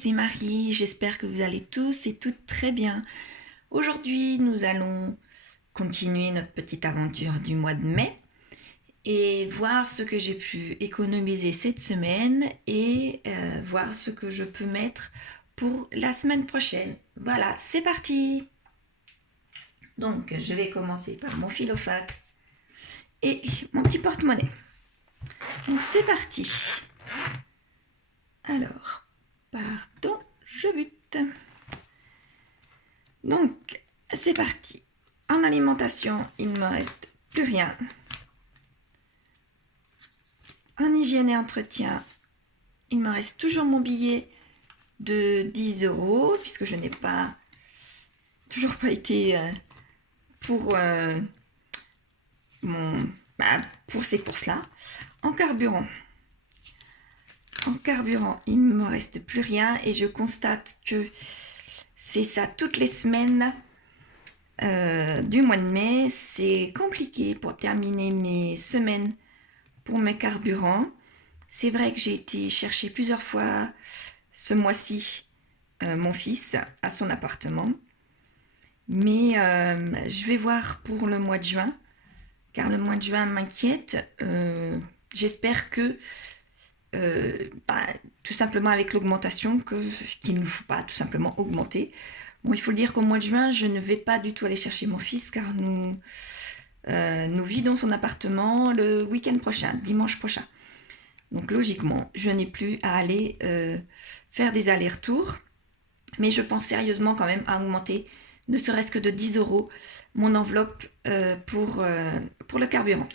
c'est Marie, j'espère que vous allez tous et toutes très bien. Aujourd'hui, nous allons continuer notre petite aventure du mois de mai et voir ce que j'ai pu économiser cette semaine et voir ce que je peux mettre pour la semaine prochaine. Voilà, c'est parti! Donc, je vais commencer par mon filofax et mon petit porte-monnaie. Donc, c'est parti! Alors, pardon, je bute. Donc, c'est parti. En alimentation, il ne me reste plus rien. En hygiène et entretien, il me reste toujours mon billet de 10 € puisque je n'ai toujours pas été pour pour ces courses-là. En carburant, il ne me reste plus rien et je constate que c'est ça toutes les semaines du mois de mai. C'est compliqué pour terminer mes semaines pour mes carburants. C'est vrai que j'ai été chercher plusieurs fois ce mois-ci mon fils à son appartement. Mais je vais voir pour le mois de juin, car le mois de juin m'inquiète. J'espère que tout simplement avec l'augmentation, qu'il ne faut pas tout simplement augmenter. Bon, il faut le dire qu'au mois de juin, je ne vais pas du tout aller chercher mon fils, car nous vidons son appartement le week-end prochain, dimanche prochain. Donc logiquement, je n'ai plus à aller faire des allers-retours, mais je pense sérieusement quand même à augmenter, ne serait-ce que de 10 € mon enveloppe pour le carburant.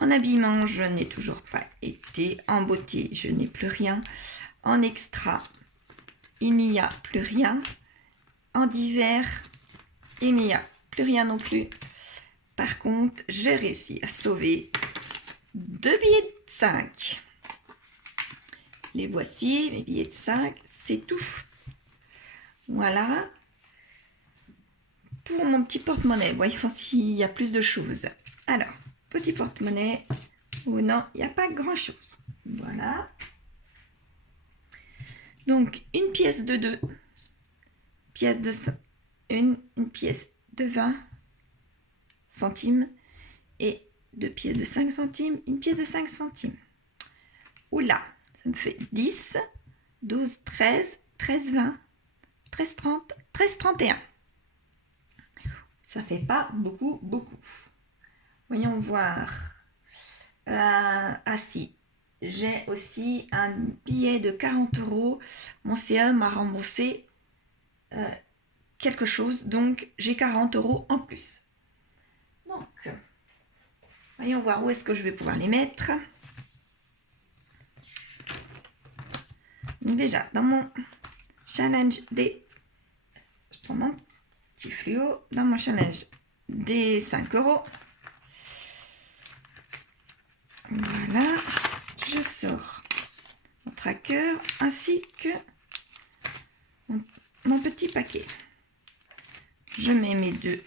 En habillement, je n'ai toujours pas été. En beauté, je n'ai plus rien. En extra, il n'y a plus rien. En divers, il n'y a plus rien non plus. Par contre, j'ai réussi à sauver 2 billets de 5. Les voici, mes billets de 5, c'est tout. Voilà. Pour mon petit porte-monnaie, voyons s'il y a plus de choses. Alors, petit porte-monnaie, ou non, il n'y a pas grand-chose. Voilà. Donc, une pièce de 2, pièce de 5, une pièce de 20 centimes et 2 pièces de 5 centimes, une pièce de 5 centimes. Oula, ça me fait 10, 12, 13, 13, 20, 13, 30, 13, 31. Ça fait pas beaucoup. Voyons voir. Si. J'ai aussi un billet de 40 €. Mon CE m'a remboursé quelque chose, donc j'ai 40 € en plus. Donc, voyons voir où est-ce que je vais pouvoir les mettre. Donc déjà, dans mon challenge je prends mon petit fluo, dans mon challenge des 5 €. Voilà, je sors mon tracker ainsi que mon petit paquet. Je mets mes deux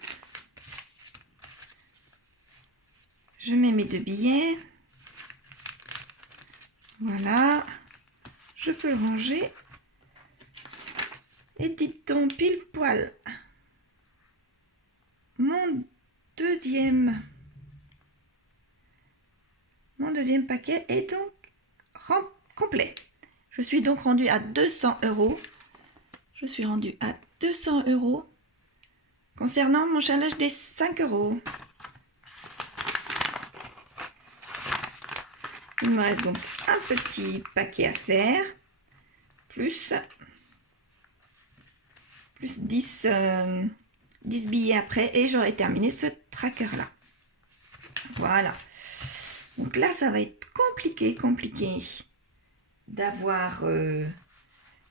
billets. Voilà, je peux le ranger. Et dites-donc pile poil, mon deuxième paquet est donc complet. Je suis donc rendue à 200 €. Je suis rendue à 200 € concernant mon challenge des 5 €. Il me reste donc un petit paquet à faire, plus 10 billets après, et j'aurai terminé ce tracker-là. Voilà. Donc là, ça va être compliqué d'avoir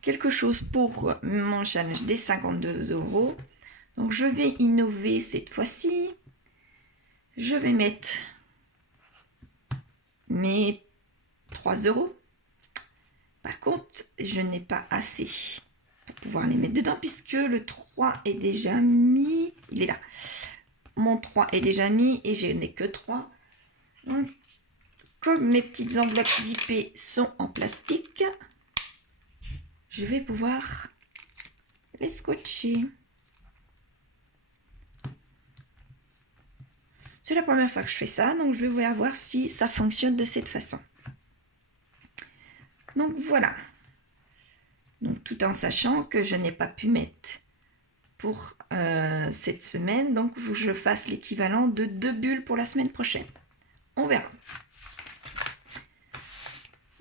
quelque chose pour mon challenge des 52 €. Donc je vais innover cette fois-ci. Je vais mettre mes 3 €. Par contre, je n'ai pas assez pour pouvoir les mettre dedans puisque le 3 est déjà mis. Il est là. Mon 3 est déjà mis et je n'ai que 3. Donc, comme mes petites enveloppes zippées sont en plastique, je vais pouvoir les scotcher. C'est la première fois que je fais ça, donc je vais voir si ça fonctionne de cette façon. Donc voilà. Donc tout en sachant que je n'ai pas pu mettre pour cette semaine, donc il faut que je fasse l'équivalent de 2 bulles pour la semaine prochaine. On verra.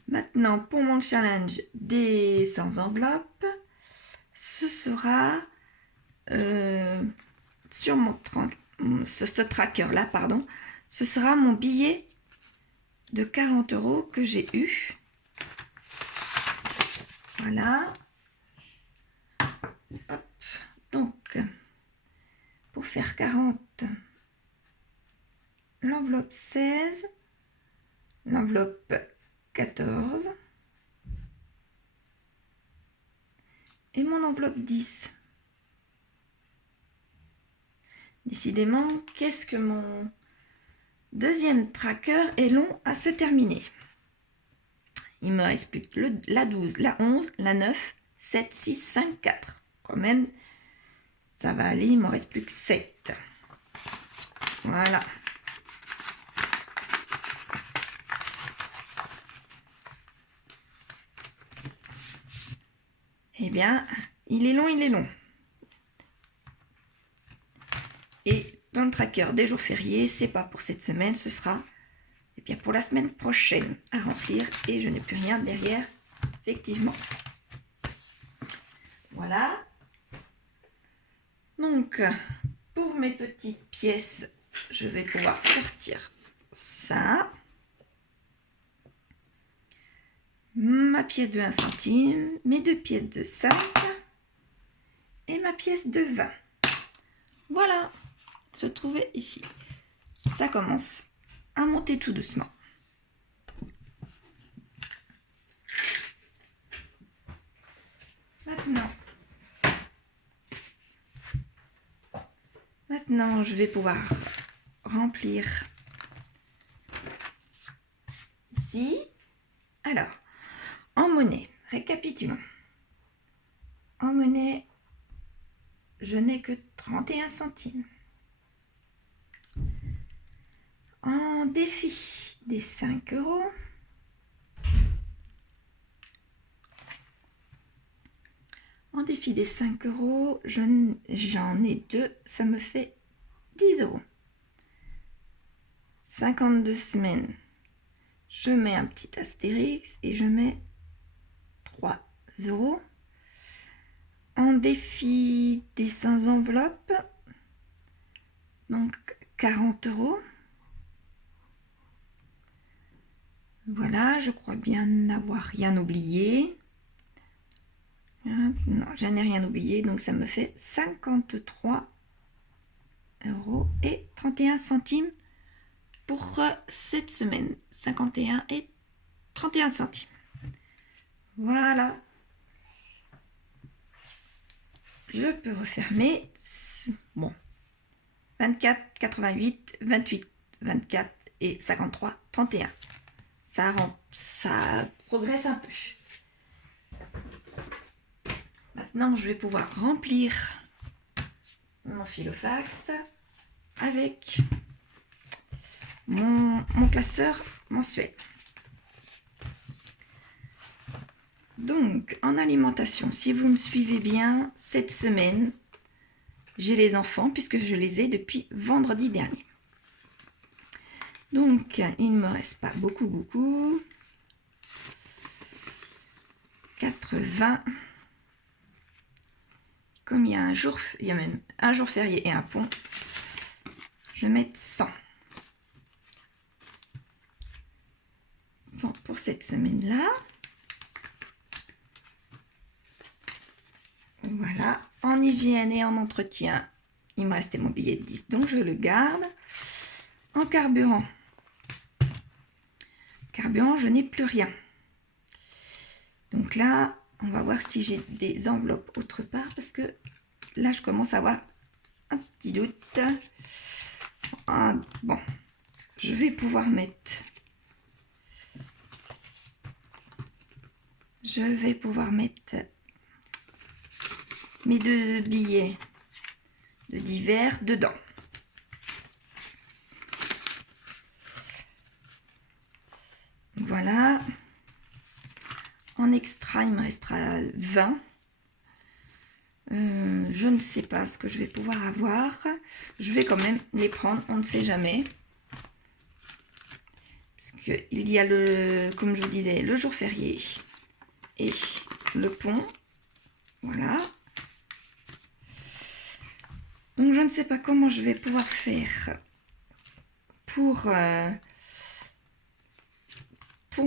Maintenant, pour mon challenge des 100 enveloppes, ce sera sur ce tracker-là, pardon, ce sera mon billet de 40 € que j'ai eu. Voilà. Hop. Donc, pour faire 40, l'enveloppe 16, l'enveloppe 14 et mon enveloppe 10. Décidément, qu'est-ce que mon deuxième tracker est long à se terminer. Il me reste plus que la 12, la 11, la 9, 7, 6, 5, 4. Quand même, ça va aller, il ne m'en reste plus que 7. Voilà. Eh bien, il est long, il est long. Et dans le tracker des jours fériés, c'est pas pour cette semaine, ce sera bien pour la semaine prochaine à remplir. Et je n'ai plus rien derrière, effectivement. Voilà. Donc, pour mes petites pièces, je vais pouvoir sortir ça. Ma pièce de 1 centime, mes 2 pièces de 5 et ma pièce de 20. Voilà, se trouvait ici. Ça commence à monter tout doucement. Maintenant, je vais pouvoir remplir ici. Alors, en monnaie, récapitulons. En monnaie, je n'ai que 31 centimes. En défi des 5 €, en défi des 5 €, j'en ai 2, ça me fait 10 €. 52 semaines, je mets un petit astérix et je mets 3 €. En défi des 100 enveloppes, donc 40 €. Voilà, je crois bien n'avoir rien oublié. Non, je n'ai rien oublié, donc ça me fait 53 € et 31 centimes pour cette semaine. 51 et 31 centimes. Voilà. Je peux refermer. Bon. 24, 88, 28, 24 et 53, 31. Ça progresse un peu. Maintenant, je vais pouvoir remplir mon filofax avec mon classeur mensuel. Donc, en alimentation, si vous me suivez bien, cette semaine, j'ai les enfants puisque je les ai depuis vendredi dernier. Donc, il ne me reste pas beaucoup. 80. Comme il y a même un jour férié et un pont, je vais mettre 100. 100 pour cette semaine-là. Voilà. En hygiène et en entretien, il me restait mon billet de 10, donc je le garde. En carburant, je n'ai plus rien. Donc là, on va voir si j'ai des enveloppes autre part, parce que là, je commence à avoir un petit doute. Ah, bon, je vais pouvoir mettre... mes 2 billets de divers dedans. Voilà. En extra, il me restera 20. Je ne sais pas ce que je vais pouvoir avoir. Je vais quand même les prendre, on ne sait jamais. Parce qu'il y a comme je vous disais, le jour férié et le pont. Voilà. Donc je ne sais pas comment je vais pouvoir faire pour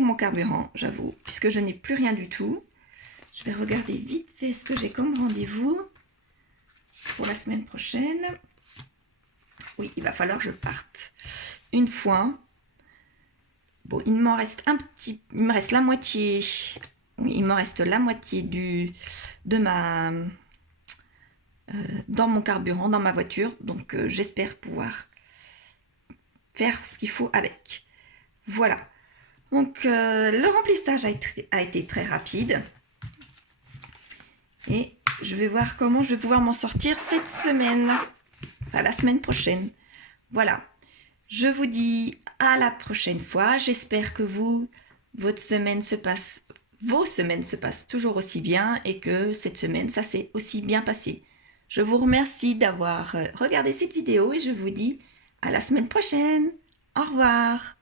mon carburant, j'avoue, puisque je n'ai plus rien du tout. Je vais regarder vite fait ce que j'ai comme rendez-vous pour la semaine prochaine. Oui, il va falloir que je parte une fois. Bon, il m'en reste un petit, il me reste la moitié. Oui, il me reste la moitié dans mon carburant, dans ma voiture. Donc, j'espère pouvoir faire ce qu'il faut avec. Voilà. Donc, le remplissage a été très rapide. Et je vais voir comment je vais pouvoir m'en sortir cette semaine. Enfin, la semaine prochaine. Voilà. Je vous dis à la prochaine fois. J'espère que vos semaines se passent toujours aussi bien et que cette semaine, ça s'est aussi bien passé. Je vous remercie d'avoir regardé cette vidéo et je vous dis à la semaine prochaine. Au revoir.